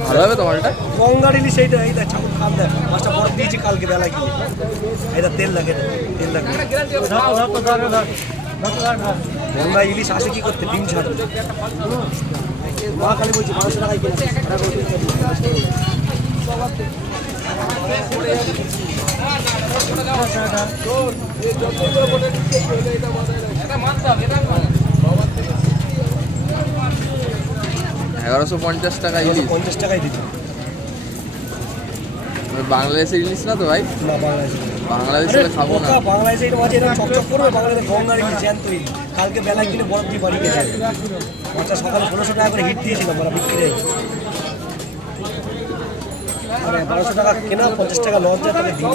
ভালো হবে তোমার এটা গঙ্গার ইলিশ এইটা এইটা ঠাকুর খান দেয় মাছটা বরফ দিয়েছি কালকে বেলায় গিয়ে এটা তেল লাগে তেল লাগে গঙ্গা ইলিশ আসে কি করতে ডিম ছাড়ে মা খালি বলছি 1200 টাকায় কিনে $1150 টাকা ইলিশ 50 টাকায় দিতে বাংলাদেশের ইলিশ না তো ভাই না বাংলাদেশে বাংলাদেশে খাবো না বাংলাদেশে এটা মাছ এটা চকচক করবে বাংলাদেশে গঙ্গার ইলিশ জ্যান্ত ইলিশ কালকে বেলায় কিনে বরফ দিয়ে বাড়ি গেছে মাছটা সকালে 1500 টাকা করে হিট দিয়েছিলাম আমরা বিক্রি হয়ে 1200 টাকা কেনা 50 টাকা লস যায় তাহলে দিন